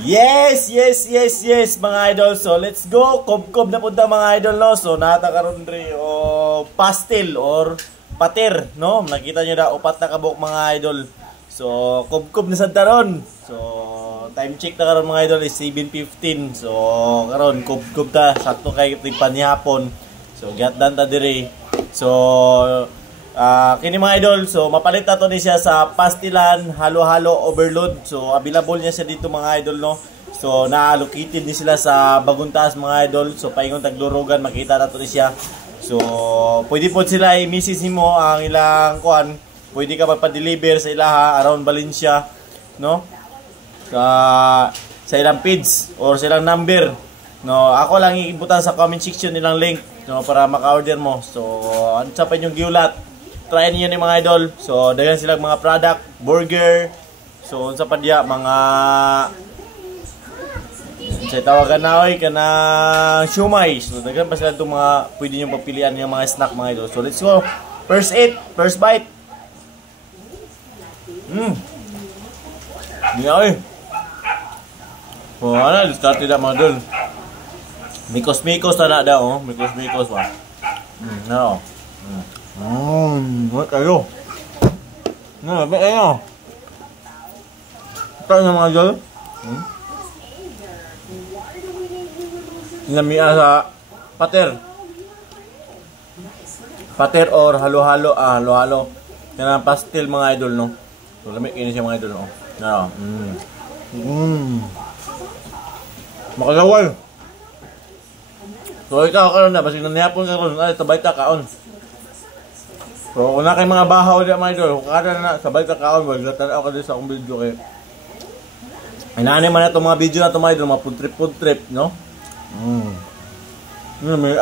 Yes, yes, yes, yes mga idol. So let's go. Kob-kob na punta mga idol no. So natakaroon rin pastel or pater no. Nakita nyo na upat na kabuk mga idol. So kob-kob na sa taron. So time check na karon mga idol is 7:15. So karon kob-kob ta sakto kay panihapon. So get done ta dire. So kini mga idol, so mapalit na to ni siya sa pastilan, halo-halo overload. So available niya siya dito mga idol no. So na-allocated ni sila sa Baguntas mga idol. So paingon taglurugan makita na to ni siya. So pwede po sila i-message mo ang ilang kuan. Pwede ka magpa-deliver sa ilaha around Valencia no. Sa ilang page or sa ilang number. No, ako lang iibutan sa comment section nilang link no para maka-order mo. So ano sa pa yung giulat? Try niyo ni mga idol. So daghan silang mga product, burger. So unsa pa diya mga say tawagan na oy kana shumai. So daghan pa sila itong mga pwede niyo pagpilian ng mga snack mga idol. So let's go. First eat, first bite. Ni oy. Oh, ana start tidak mga idol. Mikos-mikos na daw, oh. Mikos-mikos ba. No. What kayo? No, ba kayo? Ito na mga idol. Sinamia sa pater. Pater or halo-halo, halo-halo. Yan ang pastel mga idol, no? So, lamig ini siya mga idol, no? No. Makagawal. So, ikaw karon na, basig nangyapon karon, ay tabay ta kaon. So, kung na kay mga bahaw diya mga idol, kada na sabay ka kaon, wag tanaw ka din sa akong video kay. Inaani man na itong mga video na ito mga idol, mga food trip, no? May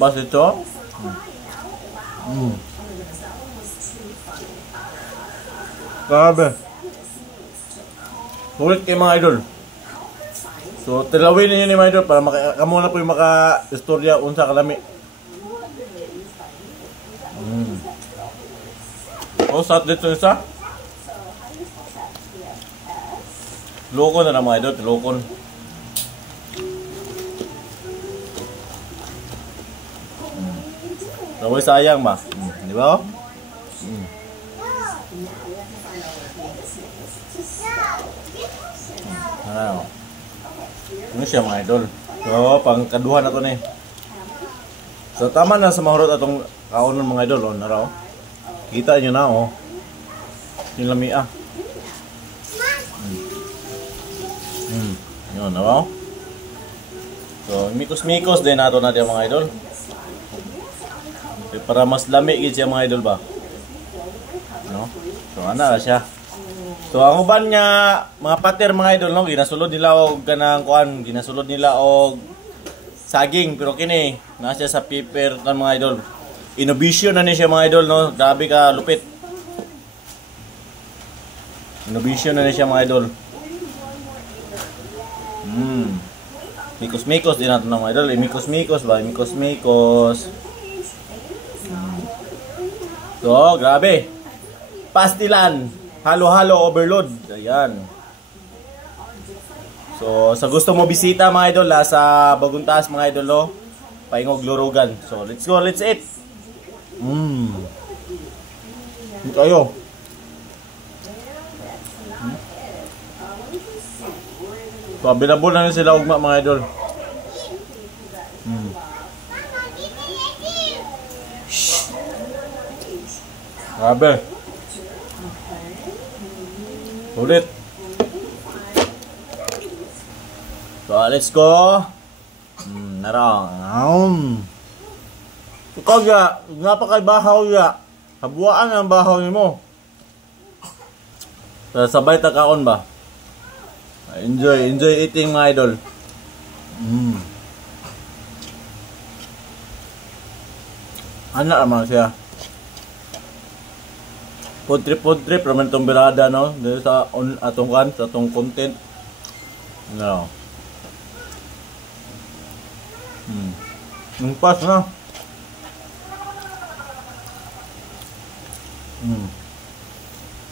pas ito. Grabe. Sulit kay mga idol. So, tilawin niyo ni mga idol para kamo na po yung maka-istorya unsa kalami. Oh, sat dito isa. Lokon na mga idol, lokon. Taway sayang ba? Di ba? Ano? Ano siya mga idol? So, pang kaduhan na ito na eh. So, tama na sa mahurot atong kaunon mga idol. Naraw. Kita nyo na oh. Yung lamia. Yun, naraw. So, mikos-mikos din nato natin mga idol. Okay, para mas lami siya mga idol ba? No? So, ano na siya. So ang uban nga mga pater mga idol no, ginasulod nila og kanang kuan, ginasulod nila og saging pero kini na siya sa paper kan mga idol. Innovation na ni siya mga idol no, grabe ka lupit. Innovation na ni siya mga idol. Mikos-mikos din nato mga idol, mikos-mikos ba, mikos-mikos. So grabe. Pastilan. Halo-halo overload. Ayan. So, sa gusto mo bisita mga idol sa Baguntas mga idol no, Paingog Lurugan. So, let's go, let's eat. Kayo. So, available na sila ugma mga idol. Grabe. Ulit. So, let's go. Narang. Ikaw ya, napakaibahaw ya. Habuaan ang bahaw ni mo. So, sabay takaon ba? Enjoy eating mga idol. Anak naman siya. Food trip raman itong birada no, dito sa atong kan, sa atong content. No. Yung pas na.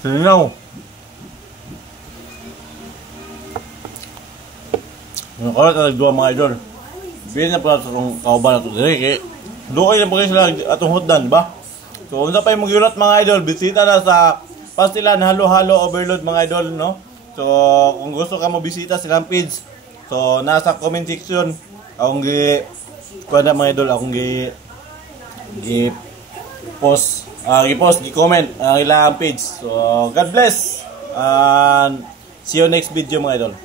Sinaw. Yung kalat na nagduwa mga idol. Pili na pala itong kauban na ito. Doon na po kayo sila atong hotdan, ba? So, kung sa pa yung mag-ulat mga idol, bisita na sa Pastilan Halo-Halo Overload mga idol, no? So, kung gusto ka mo bisita silang page, so, nasa comment section, akong kuwada mga idol, akong gi-post, gi-comment ang ilang page. So, God bless, and see you next video mga idol.